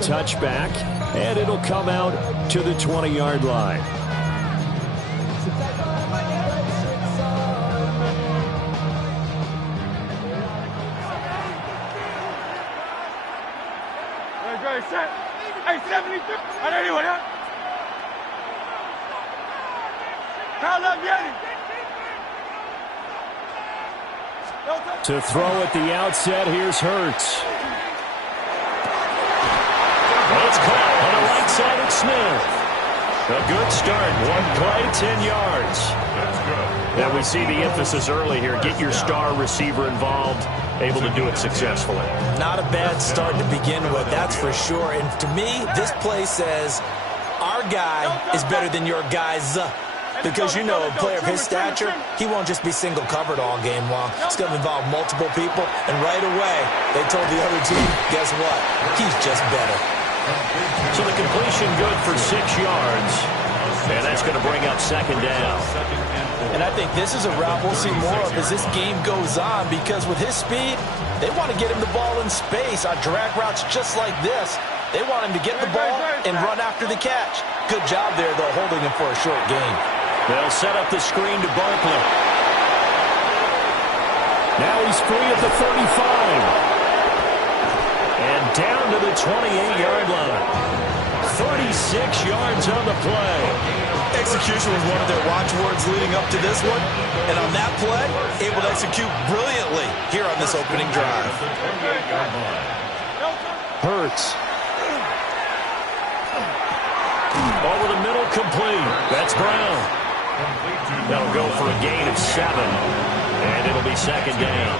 Touchback, and it'll come out to the 20-yard line. Hey, 72. I know you want that. Call up Yeti. To throw at the outset, here's Hurts. It's caught on the right side of Smith. A good start. One play, 10 yards. And we see the emphasis early here. Get your star receiver involved, able to do it successfully. Not a bad start to begin with, that's for sure. And to me, this play says our guy is better than your guys. Because, you know, a player of his stature, he won't just be single covered all game long. It's going to involve multiple people. And right away, they told the other team, guess what? He's just better. So the completion good for 6 yards. And that's going to bring up second down. And I think this is a route we'll see more of as this game goes on, because with his speed, they want to get him the ball in space on drag routes just like this. They want him to get the ball and run after the catch. Good job there, though, holding him for a short gain. They'll set up the screen to Barkley. Now he's free at the 35. And down to the 28-yard line. 36 yards on the play. Execution was one of their watchwords leading up to this one. And on that play, able to execute brilliantly here on this opening drive. Hurts. Over the middle, complete. That's Brown. That'll go for a gain of 7. And it'll be second down.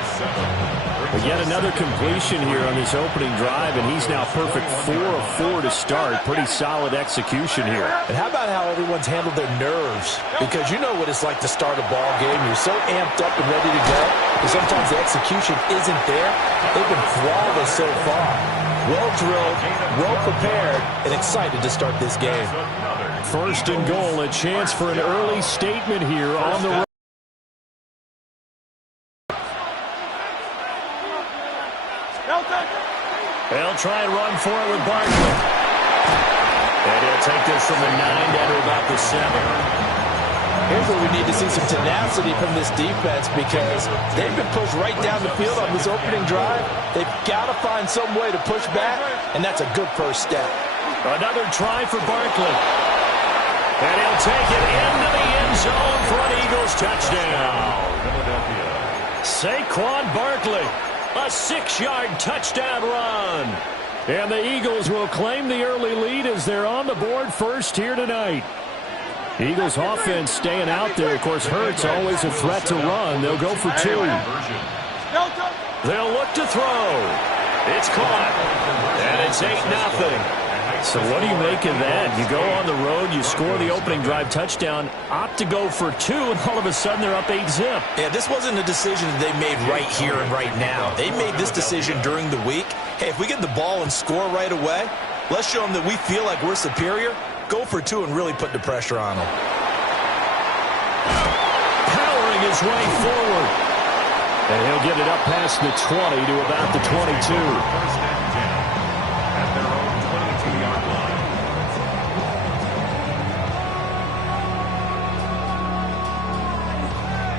But yet another completion here on this opening drive, and he's now perfect 4 of 4 to start. Pretty solid execution here. And how about how everyone's handled their nerves? Because you know what it's like to start a ball game. You're so amped up and ready to go, and sometimes the execution isn't there. They've been flawless so far. Well drilled, well prepared, and excited to start this game. First and goal, a chance for an early statement here on the road. They'll try and run for it with Barkley. And he'll take this from the 9 down to about the 7. Here's where we need to see some tenacity from this defense, because they've been pushed right down the field on this opening drive. They've got to find some way to push back, and that's a good first step. Another try for Barkley. And he'll take it into the end zone for an Eagles touchdown. Saquon Barkley. A 6-yard touchdown run. And the Eagles will claim the early lead as they're on the board first here tonight. Eagles offense staying out there. Of course, Hurts always a threat to run. They'll go for 2. They'll look to throw. It's caught. And it's 8-0. So what do you make of that? You go on the road, you score the opening drive touchdown, opt to go for 2, and all of a sudden they're up 8-zip. Yeah, this wasn't a decision that they made right here and right now. They made this decision during the week. Hey, if we get the ball and score right away, let's show them that we feel like we're superior. Go for 2 and really put the pressure on them. Powering his way forward. And he'll get it up past the 20 to about the 22.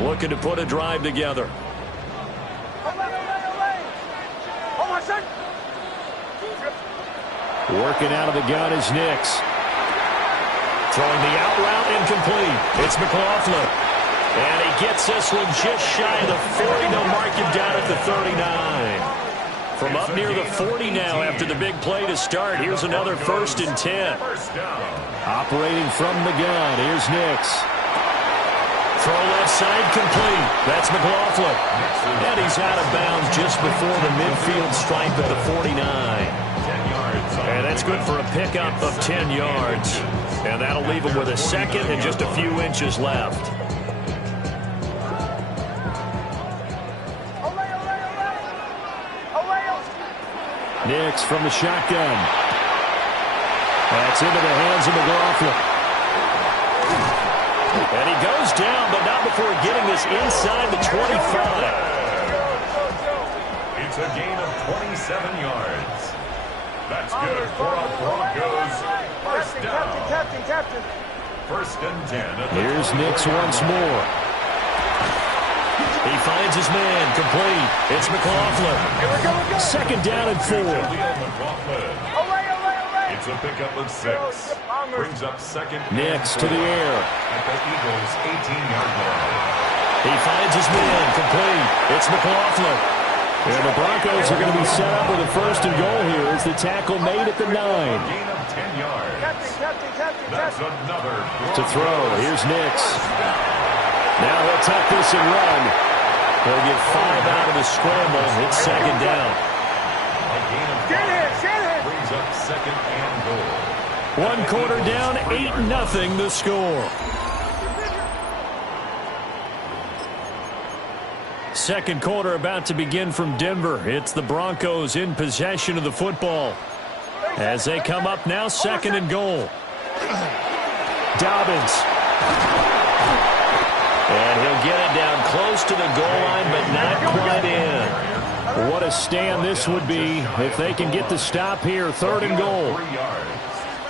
Looking to put a drive together. Working out of the gun is Nix. Throwing the out route incomplete. It's McLaughlin. And he gets this one just shy of the 40. They'll mark him down at the 39. From up near the 40 now after the big play to start. Here's another 1st and 10. Operating from the gun. Here's Nix. Throw left side complete. That's McLaughlin. And he's out of bounds just before the midfield stripe at the 49. And that's good for a pickup of 10 yards. And that'll leave him with a second and just a few inches left. Nix from the shotgun. That's into the hands of McLaughlin. And he goes down, but not before getting this inside the 25. It's a gain of 27 yards. That's good for a Broncos first down. Captain. 1st and 10. Here's Nix once more. He finds his man, complete. It's McLaughlin. 2nd down and 4. It's a pickup of 6. Brings up 2nd. Nix to the air. At the Eagles' 18-yard line. He finds his man, complete. It's McLaughlin. And the Broncos are going to be set up with a 1st and goal here as the tackle made at the 9. Gain of 10 yards. That's another. To throw. Here's Nix. Now he'll tuck this and run. He'll get 5 out of the scramble. It's 2nd down. A gain of 5. Brings up 2nd and goal. 1 quarter down, 8-0 the score. 2nd quarter about to begin from Denver. It's the Broncos in possession of the football. As they come up now, 2nd and goal. Dobbins. And he'll get it down close to the goal line, but not quite in. What a stand this would be if they can get the stop here. 3rd and goal.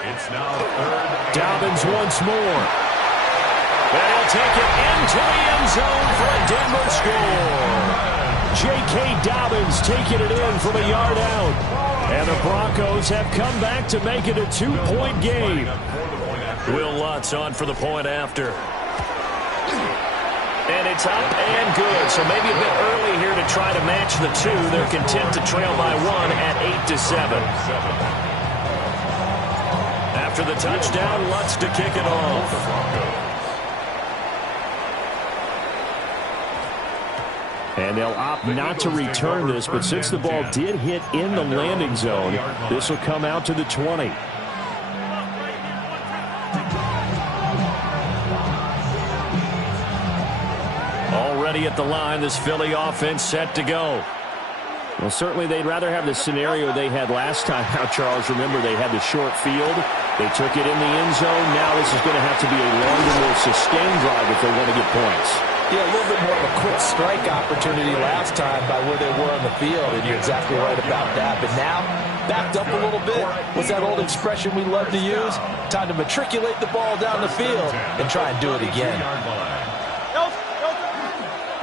It's now 3rd. Dobbins once more. And he'll take it into the end zone for a Denver score. J.K. Dobbins taking it in from a yard out. And the Broncos have come back to make it a 2-point game. Will Lutz on for the point after. And it's up and good. So maybe a bit early here to try to match the 2. They're content to trail by 1 at 8-7. After the touchdown, Lutz to kick it off. And they'll opt not to return this, but since the ball did hit in the landing zone, this will come out to the 20. Already at the line, this Philly offense set to go. Well, certainly they'd rather have the scenario they had last time out, Charles. Remember, they had the short field. They took it in the end zone. Now this is going to have to be a longer, more sustained drive if they want to get points. Yeah, a little bit more of a quick strike opportunity last time by where they were on the field, and you're exactly right about that. But now, backed up a little bit, what's that old expression we love to use? Time to matriculate the ball down the field and try and do it again.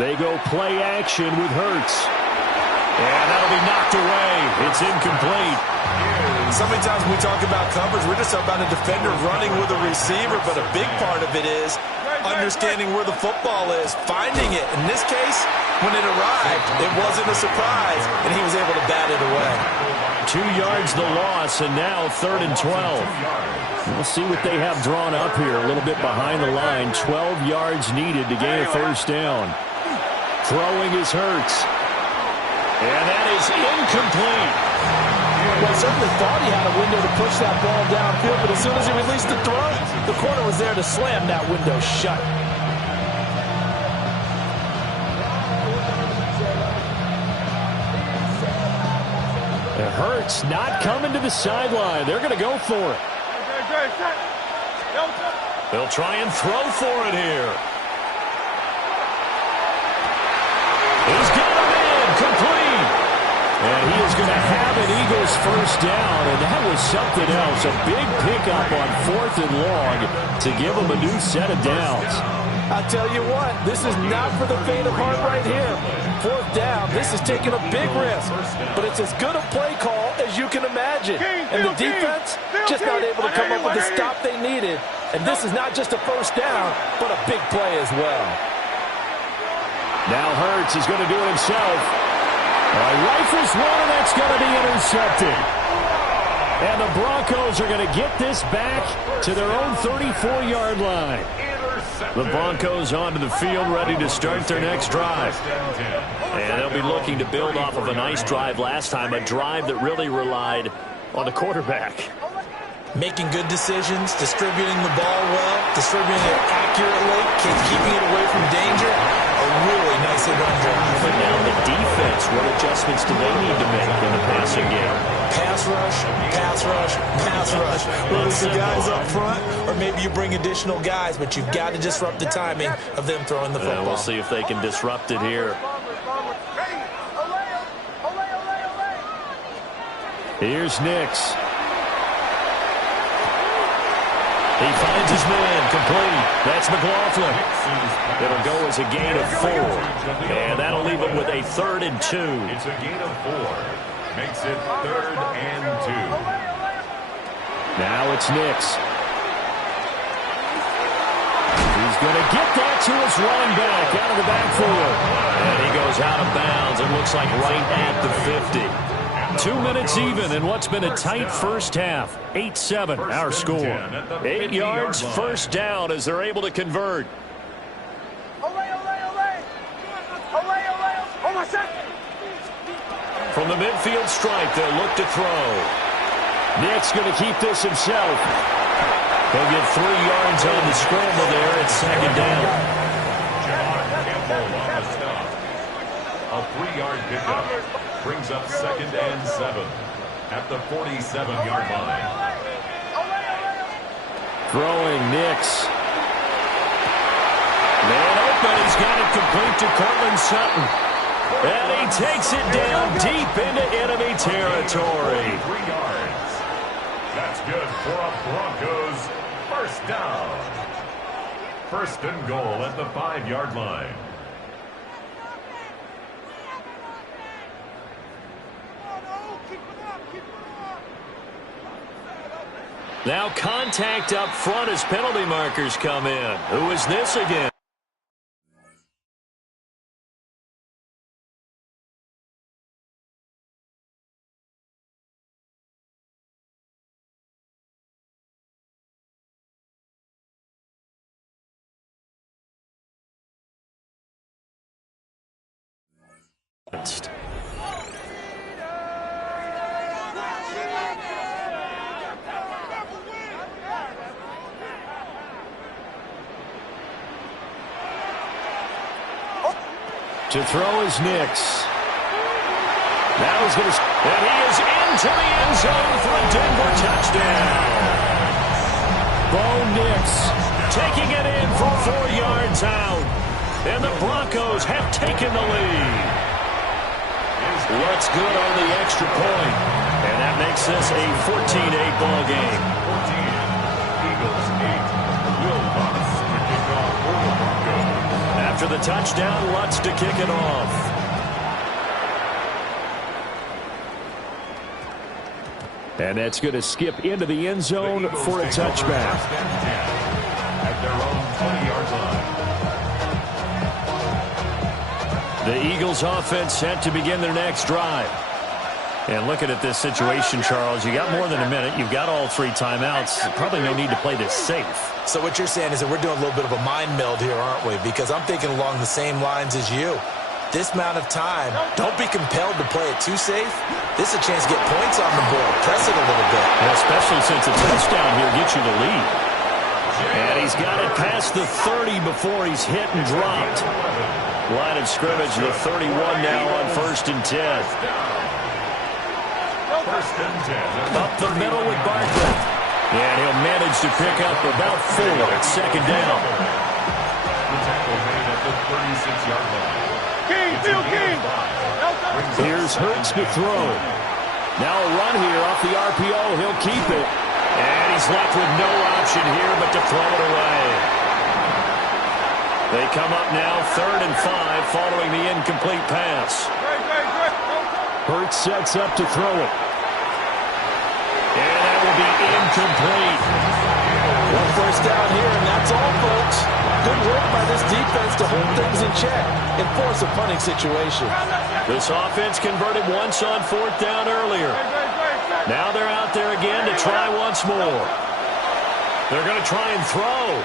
They go play action with Hurts. And that'll be knocked away. It's incomplete. So many times when we talk about coverage, we're just about a defender running with a receiver, but a big part of it is understanding where the football is, finding it. In this case, when it arrived, it wasn't a surprise, and he was able to bat it away. 2 yards the loss, and now 3rd and 12. We'll see what they have drawn up here, a little bit behind the line. 12 yards needed to gain a 1st down. Throwing is Hurts. And that is incomplete. Well, he certainly thought he had a window to push that ball downfield, but as soon as he released the throw, the corner was there to slam that window shut. It hurts not coming to the sideline. They're going to go for it. They'll try and throw for it here. He's got him in, complete. And he is going to have an Eagles first down, and that was something else. A big pickup on 4th and long to give him a new set of downs. I tell you what, this is not for the faint of heart right here. 4th down, this is taking a big risk, but it's as good a play call as you can imagine. And the defense just not able to come up with the stop they needed. And this is not just a first down, but a big play as well. Now Hurts is going to do it himself. Rifles one, and that's going to be intercepted. And the Broncos are going to get this back to their own 34-yard line. The Broncos onto the field, ready to start their next drive. And they'll be looking to build off of a nice drive last time, a drive that really relied on the quarterback. Making good decisions, distributing the ball well, distributing it accurately, keeping it away from danger. A really nicely run drive. But now the defense, what adjustments do they need to make in the passing game? Pass rush, pass rush, pass rush. Whether it's the guys up front or maybe you bring additional guys, but you've got to disrupt the timing of them throwing the football. We'll see if they can disrupt it here. Here's Nix. He finds his man, complete. That's McLaughlin. It'll go as a gain of 4. And that'll leave him with a 3rd and 2. It's a gain of 4. Makes it 3rd and 2. Now it's Nix. He's going to get that to his running back out of the backfield. And he goes out of bounds. It looks like right at the 50. 2 minutes even in what's been a tight first half. 8-7 our score. 8 yards, first down as they're able to convert. From the midfield stripe, they'll look to throw. Nick's going to keep this himself. He'll get 3 yards on the scramble there at 2nd down. Campbell on the stop. A 3-yard pickup. Brings up 2nd and 7 at the 47-yard line. Throwing Nix. Man open, he's got it complete to Cortland Sutton. And he takes it down deep into enemy territory. 3 yards. That's good for a Broncos first down. 1st and goal at the 5-yard line. Now contact up front as penalty markers come in. Who is this again? To throw is Nix. Now he's going to... And he is into the end zone for a Denver touchdown. Bo Nix taking it in from 4 yards out. And the Broncos have taken the lead. What's good on the extra point? And that makes this a 14-8 ball game. 14. Eagles 8. Will Lutz to kick off for the Broncos. After the touchdown, Lutz to kick it off. And that's going to skip into the end zone for a touchback. At their own 20-yard line. The Eagles offense set to begin their next drive. And looking at this situation, Charles, you got more than a minute. You've got all 3 timeouts. Probably no need to play this safe. So what you're saying is that we're doing a little bit of a mind meld here, aren't we? Because I'm thinking along the same lines as you. this amount of time, don't be compelled to play it too safe. This is a chance to get points on the board. Press it a little bit. And especially since a touchdown here gets you the lead. And he's got it past the 30 before he's hit and dropped. Line of scrimmage, the 31 now on 1st and 10. Up the middle with Barkley. And he'll manage to pick up about 4 at 2nd down. The tackle made at the 36-yard line. King, Phil King. Here's Hurts to throw. Now a run here off the RPO. He'll keep it. And he's left with no option here but to throw it away. They come up now 3rd and 5 following the incomplete pass. Hurts sets up to throw it. And that will be incomplete. One first down here, and that's all, folks. Good work by this defense to hold things in check and force a punting situation. This offense converted once on 4th down earlier. Now they're out there again to try once more. They're going to try and throw.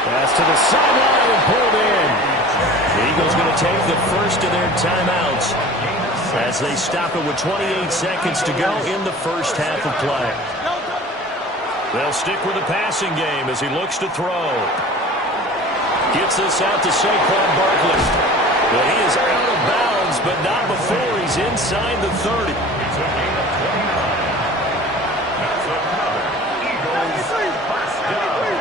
Pass to the sideline and pulled in. The Eagles going to take the first of their timeouts as they stop it with 28 seconds to go in the first half of play. They'll stick with the passing game as he looks to throw. Gets this out to Saquon Barkley. Well, he is out of bounds, but not before he's inside the 30. It's a gain of 29. That's another Eagles first down.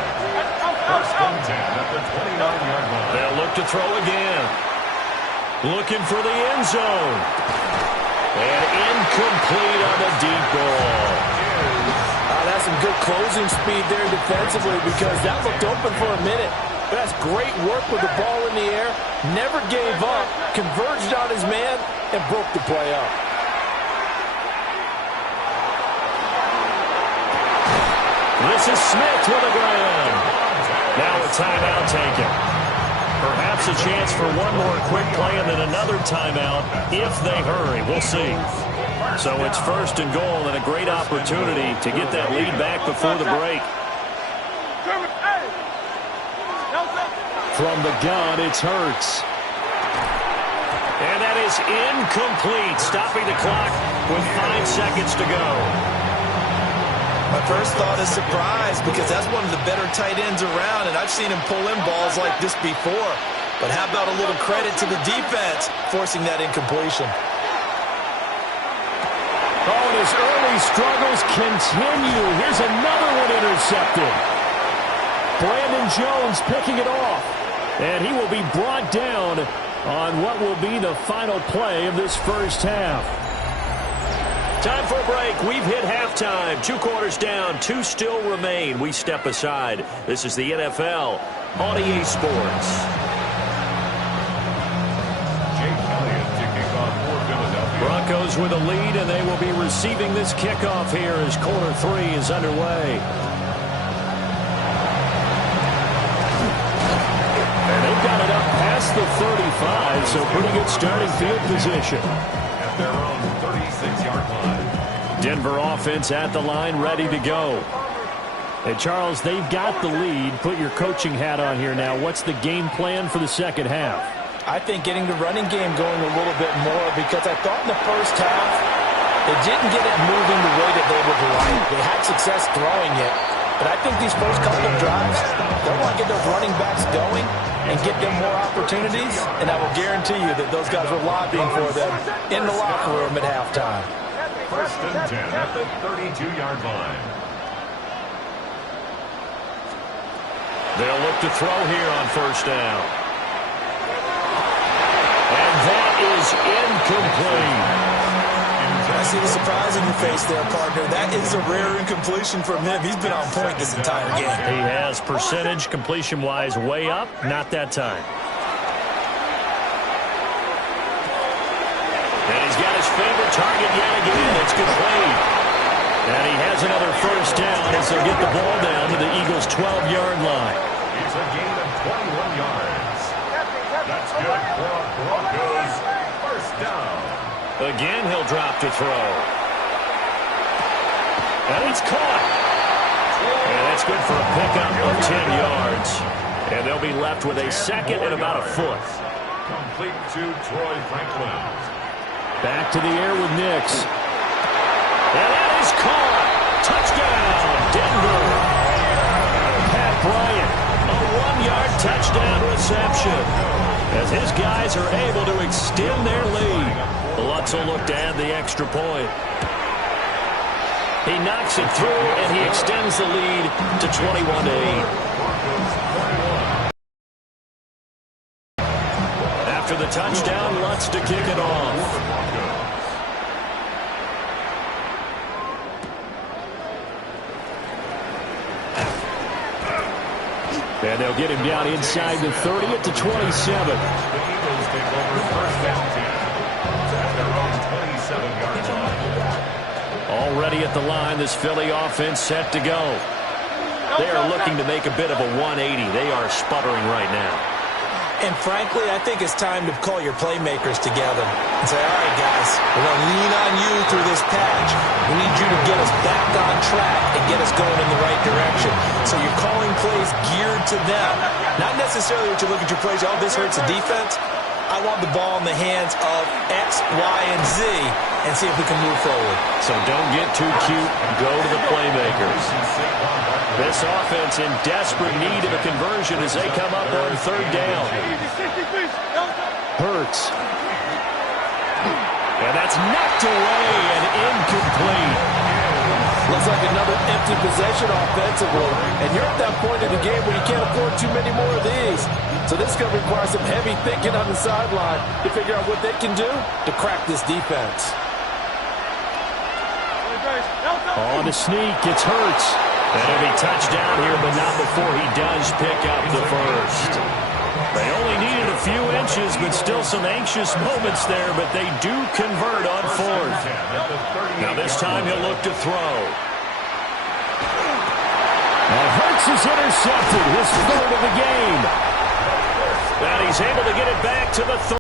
1st and 10 at the 29-yard line. They'll look to throw again. Looking for the end zone. And incomplete on the deep ball. That's some good closing speed there defensively because that looked open for a minute. But that's great work with the ball in the air. Never gave up, converged on his man, and broke the play up. This is Smith with a ground. Now a timeout taken. Perhaps a chance for one more quick play and then another timeout if they hurry. We'll see. So it's 1st and goal and a great opportunity to get that lead back before the break. From the gun, it's Hurts. And that is incomplete, stopping the clock with 5 seconds to go. My first thought is surprise because that's one of the better tight ends around, and I've seen him pull in balls like this before. But how about a little credit to the defense forcing that incompletion? Oh, and his early struggles continue. Here's another one intercepted. Brandon Jones picking it off. And he will be brought down on what will be the final play of this first half. Time for a break. We've hit halftime. 2 quarters down. 2 still remain. We step aside. This is the NFL on EA Sports. Broncos with a lead, and they will be receiving this kickoff here as quarter 3 is underway. And they've got it up past the 35, so pretty good starting field position. At their own 36-yard line. Denver offense at the line, ready to go. And Charles, they've got the lead. Put your coaching hat on here now. What's the game plan for the second half? I think getting the running game going a little bit more because I thought in the first half they didn't get it moving the way that they would like. They had success throwing it, but I think these first couple of drives, they want to get those running backs going and get them more opportunities, and I will guarantee you that those guys were lobbying for them in the locker room at halftime. 1st and 10 at the 32-yard line. They'll look to throw here on 1st down. And that is incomplete. I see the surprise in your face there, partner. That is a rare incompletion from him. He's been on point this entire game. He has percentage completion-wise way up. Not that time. And he's got his favorite target yet again. It's complete. And he has another first down as they'll get the ball down to the Eagles' 12-yard line. It's a gain of 21 yards. That's good for a Broncos first down. Again, he'll drop to throw. And it's caught. And that's good for a pickup of 10 yards. And they'll be left with a second and about a foot. Complete to Troy Franklin. Back to the air with Nix. And that is caught. Touchdown, Denver. Pat Bryant, a 1-yard touchdown reception. As his guys are able to extend their lead. Lutz will look to add the extra point. He knocks it through, and he extends the lead to 21-8. After the touchdown, Lutz to kick it off. And they'll get him down inside the 30 at the 27. The Eagles take over first down 10 at their own 27-yard line. Already at the line, this Philly offense set to go. They are looking to make a bit of a 180. They are sputtering right now. And frankly, I think it's time to call your playmakers together and say, all right, guys, we're going to lean on you through this patch. We need you to get us back on track and get us going in the right direction. So you're calling plays geared to them. Not necessarily what you look at your plays, oh, this hurts the defense. I want the ball in the hands of X, Y, and Z and see if we can move forward. So don't get too cute. Go to the playmakers. This offense in desperate need of a conversion as they come up on third down. Hurts. And that's knocked away and incomplete. Looks like another empty possession offensively. And you're at that point in the game where you can't afford too many more of these. So this is going to require some heavy thinking on the sideline to figure out what they can do to crack this defense. On the sneak, it's Hurts. And he'll be touchdown here, but not before he does pick up the first. They only needed a few inches, but still some anxious moments there, but they do convert on fourth. Now this time he'll look to throw. Now Hurts is intercepted, his third of the game. And he's able to get it back to the 30.